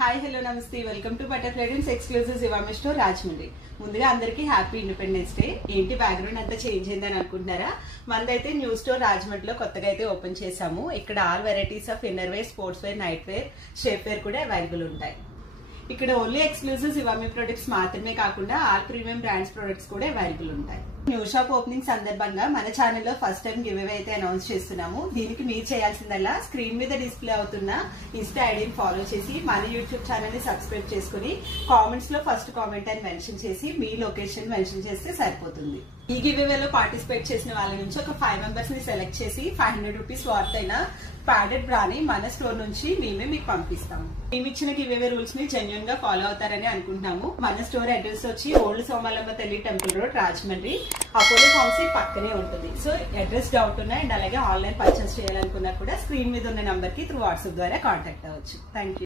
Hi hello namaste welcome to butterfly dreams exclusive Shivami store Rajahmundry. ముందుగా అందరికీ happy independence day. ఏంటి background అంతా చేంజ్ అయిందని అనుకుంటున్నారా? మనదైతే న్యూ స్టోర్ రాజమండ్రిలో కొత్తగా అయితే ఓపెన్ చేశాము. ఇక్కడ all varieties of inner wear, sports wear, night wear, shape wear కూడా అవైలబుల్ ఉంటాయి. ఇక్కడ ఓన్లీ ఎక్స్క్లూజివ్ శివామి ప్రొడక్ట్స్ మాత్రమే కాకుండా ఆల్ ప్రీమియం బ్రాండ్స్ ప్రొడక్ట్స్ కూడా అవైలబుల్ ఉంటాయి. న్యూ షాప్ ఓపెనింగ్ సందర్భంగా మన ఛానల్లో ఫస్ట్ టైం గివ్ అవే అయితే అనౌన్స్ చేస్తున్నాము. దీనికి మీరు చేయాల్సిందల్లా స్క్రీన్ మీద డిస్ప్లే అవుతున్న ఇన్స్టా ఐడిని ఫాలో చేసి మన యూట్యూబ్ ఛానల్ ని సబ్స్క్రైబ్ చేసుకుని కామెంట్స్ లో ఫస్ట్ కామెంట్ అని మెన్షన్ చేసి మీ లొకేషన్ మెన్షన్ చేస్తే సరిపోతుంది. ఈ గివ్ అవేలో పార్టిసిపేట్ చేసిన వాళ్ళ నుంచి ఒక 5 మెంబర్స్ ని సెలెక్ట్ చేసి 500 రూపీస్ వర్త్ అయిన ప్యాడెడ్ బ్రాని మన స్టోర్ నుంచి మేమే మీకు పంపిస్తాము. మేము ఇచ్చిన గివ్ అవే రూల్స్ ని జెన్యూన్ గా ఫాలో అవుతారని అనుకుంటున్నాము. మన స్టోర్ అడ్రస్ వచ్చి ఓల్డ్ సోమాలమ్మ తల్లి temple road, Rajahmundry. Apollo pharmacy పక్కనే ఉంటుంది. సో అడ్రస్ డౌట్ ఉన్నా అండ్ అలాగే ఆన్లైన్ పర్చేస్ చేయాలనుకున్నా కూడా స్క్రీన్ మీద ఉన్న నంబర్ కి త్రూ వాట్సాప్ ద్వారా కాంటాక్ట్ అవ్వచ్చు. Thank you.